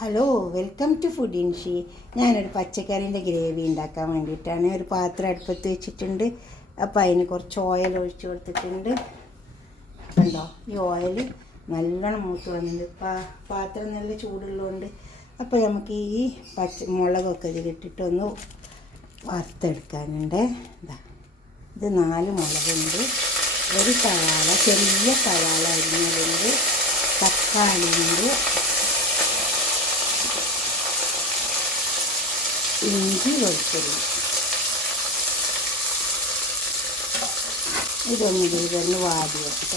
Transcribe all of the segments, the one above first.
Hello, welcome to food ഇൻഷി. ഞാനൊരു പച്ചക്കറീൻ്റെ ഗ്രേവി ഉണ്ടാക്കാൻ വേണ്ടിയിട്ടാണ് ഒരു പാത്രം അടുപ്പത്ത് വെച്ചിട്ടുണ്ട്. അപ്പോൾ അതിന് കുറച്ച് ഓയിൽ ഒഴിച്ച് കൊടുത്തിട്ടുണ്ട്. കണ്ടോ, ഈ ഓയിൽ നല്ലോണം മൂത്ത് വന്നിട്ടുണ്ട്. പാത്രം നല്ല ചൂടുള്ളതുകൊണ്ട് അപ്പോൾ നമുക്ക് ഈ മുളകൊക്കെ ഇതിലിട്ടിട്ട് ഒന്ന് വറുത്തെടുക്കാനുണ്ട്. ഇത് 4 മുളകുണ്ട്, ഒരു സവാള, ചെറിയ സവാള അരിഞ്ഞതുണ്ട്, തക്കാളിയുണ്ട്, ഇഞ്ചി വെളുത്തുള്ളി. ഇതൊന്ന് വാടി വെക്കുക.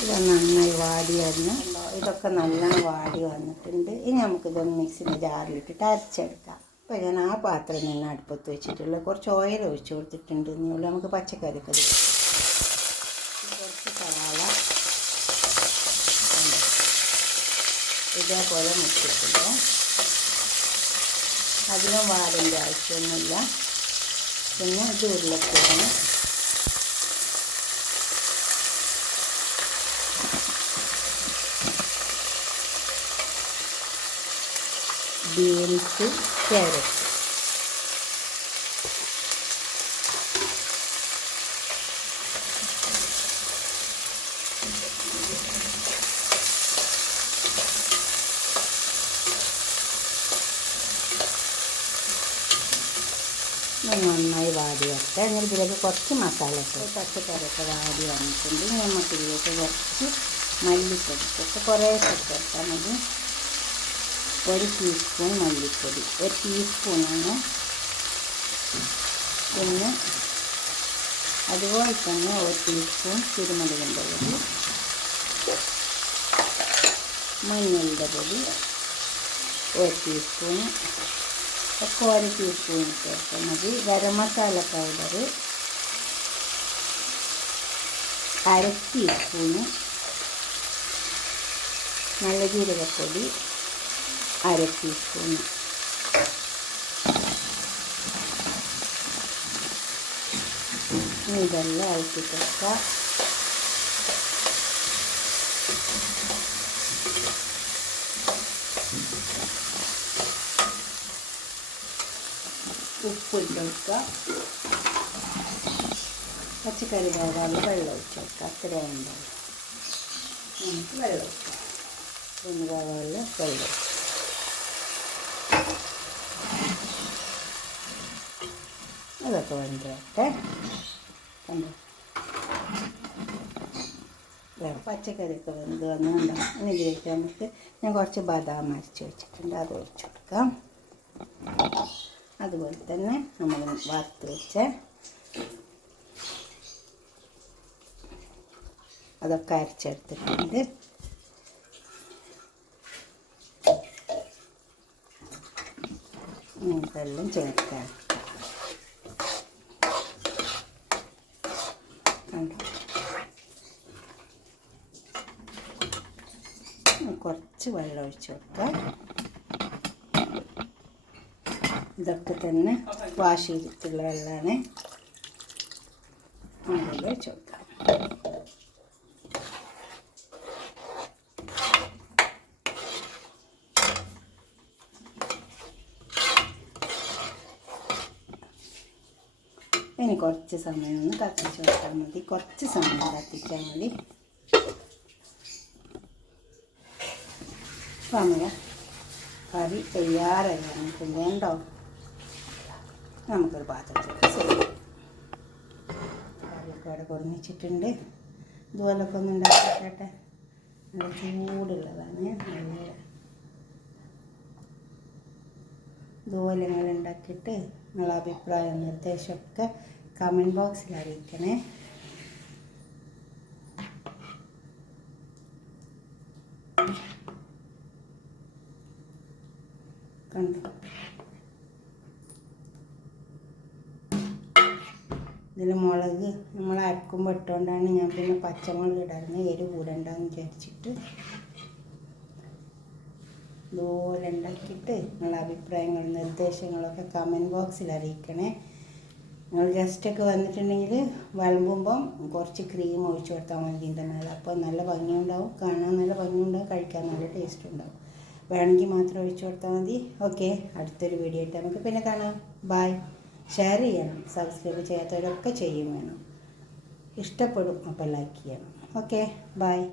ഇത് നന്നായി വാടിയായിരുന്നു. ഇതൊക്കെ നല്ലോണം വാടി വന്നിട്ടുണ്ട്. ഇനി നമുക്കിതൊന്ന് മിക്സിൻ്റെ ജാറിലിട്ടിട്ട് അരച്ചെടുക്കാം. അപ്പോൾ ഞാൻ ആ പാത്രം തന്നെ അടുപ്പത്ത് വെച്ചിട്ടുള്ള കുറച്ച് ഓയിൽ ഒഴിച്ച് കൊടുത്തിട്ടുണ്ട്. ഇനിയുള്ള നമുക്ക് പച്ചക്കറിയൊക്കെ കുറച്ച് സവാള ഇതേപോലെ മുട്ടിട്ടില്ല. അധികം വാടേണ്ട ആവശ്യമൊന്നുമില്ല. പിന്നെ ഇത് ഉരുളക്കിഴങ്ങ്, ബീൻസ്, ക്യാരറ്റ്. നന്നായി വാടി വരട്ടെ. അങ്ങനെ ഇതിലേക്ക് കുറച്ച് മസാല ഇട്ട് പച്ചക്കറിയൊക്കെ വാടി വന്നിട്ടുണ്ട്. നമുക്ക് ഇതിലേക്ക് കുറച്ച് മല്ലിപ്പൊടി ഒക്കെ കുറേ ചേർത്താൽ മതി. 1 ടീസ്പൂൺ മല്ലിപ്പൊടി, 1 ടീസ്പൂണാണ്. പിന്നെ അതുപോലെ തന്നെ 1 ടീസ്പൂൺ കുരുമുളകിൻ്റെ പൊടി, മഞ്ഞളുടെ പൊടി 1 ടീസ്പൂൺ, ഒക്കെ 1 ടീസ്പൂൺ ചേർത്താൽ മതി. ഗരം മസാല പൗഡർ 1/2 ടീസ്പൂണ്, നല്ല ജീരകപ്പൊടി 1/2 ടീസ്പൂണ്. ഇതെല്ലാം ഇളക്കി കൊടുക്കുക. ഉപ്പിട്ട് കൊടുക്കുക. പച്ചക്കറി വേകാൻ വെള്ളം ഒഴിച്ച് കൊടുക്കുക. അത്രയും ഉണ്ടാവും. നമുക്ക് വെള്ളം ഒഴിക്കാം. ഒന്ന് വേകാനുള്ള വെള്ളം അതൊക്കെ വെന്തോട്ടെ. കണ്ടോ, പച്ചക്കറിയൊക്കെ വെന്ത് വന്നുണ്ടാവും. ഇനി ഇതിലേക്ക് നമുക്ക് ഞാൻ കുറച്ച് ബദാം അരച്ച് വെച്ചിട്ടുണ്ട്, അത് ഒഴിച്ച് കൊടുക്കാം. അതുപോലെ തന്നെ നമ്മൾ വറുത്ത് വെച്ച അതൊക്കെ അരച്ചെടുത്തിട്ടുണ്ട്. ഇതെല്ലാം ചേർക്കാം. കുറച്ച് വെള്ളം ഒഴിച്ച് കൊടുക്കാം. ഇതൊക്കെ തന്നെ വാഷ് ചെയ്തിട്ടുള്ള വെള്ളമാണ്. അതിൽ ഒഴിച്ച് കൊടുക്കാം. ഇനി കുറച്ച് സമയം ഒന്ന് കത്തിച്ച് വെച്ചാൽ മതി. കുറച്ച് സമയം കത്തിച്ചാൽ മതി. സമയം കറി തയ്യാറായി വന്നിട്ടുണ്ട്. ഉണ്ടോ, നമുക്കൊരു പാത്രത്തിൽ കറിയൊക്കെ അവിടെ കുറഞ്ഞിട്ടുണ്ട്. ഇതുപോലൊക്കെ ഒന്ന് ഉണ്ടാക്കിട്ടെ. നല്ല ചൂടുള്ളതാണ്. നല്ല ഇതുപോലെ നിങ്ങൾ ഉണ്ടാക്കിയിട്ട് നിങ്ങളുടെ അഭിപ്രായം നിർദ്ദേശമൊക്കെ കമൻറ്റ് ബോക്സിൽ അറിയിക്കണേ. കണ്ടോ, ഇതിൽ മുളക് നമ്മൾ അരക്കുമ്പോൾ ഇട്ടുകൊണ്ടാണ് ഞാൻ പിന്നെ പച്ചമുളക് ഇടാറുണ്ട്, എരിവ് കൂടണ്ടെന്ന് വിചാരിച്ചിട്ട്. ഇതുപോലെ ഉണ്ടാക്കിയിട്ട് നിങ്ങളുടെ അഭിപ്രായങ്ങളും നിർദ്ദേശങ്ങളൊക്കെ കമൻറ്റ് ബോക്സിൽ അറിയിക്കണേ. നിങ്ങൾ ഗസ്റ്റൊക്കെ വന്നിട്ടുണ്ടെങ്കിൽ വിളമ്പുമ്പം കുറച്ച് ക്രീം ഒഴിച്ച് കൊടുത്താൽ മതി ഇതിൻ്റെ മേലെ. അപ്പോൾ നല്ല ഭംഗിയുണ്ടാവും, കാണാൻ നല്ല ഭംഗിയുണ്ടാവും, കഴിക്കാൻ നല്ല ടേസ്റ്റ് ഉണ്ടാവും. വേണമെങ്കിൽ മാത്രം ഒഴിച്ച് കൊടുത്താൽ മതി. ഓക്കെ, അടുത്തൊരു വീഡിയോ ആയിട്ട് നമുക്ക് പിന്നെ കാണാം. ബായ്. ഷെയർ ചെയ്യണം, സബ്സ്ക്രൈബ് ചെയ്യാത്തവരൊക്കെ ചെയ്യും വേണം. ഇഷ്ടപ്പെടും, അപ്പോൾ ലൈക്ക് ചെയ്യണം. Okay, bye.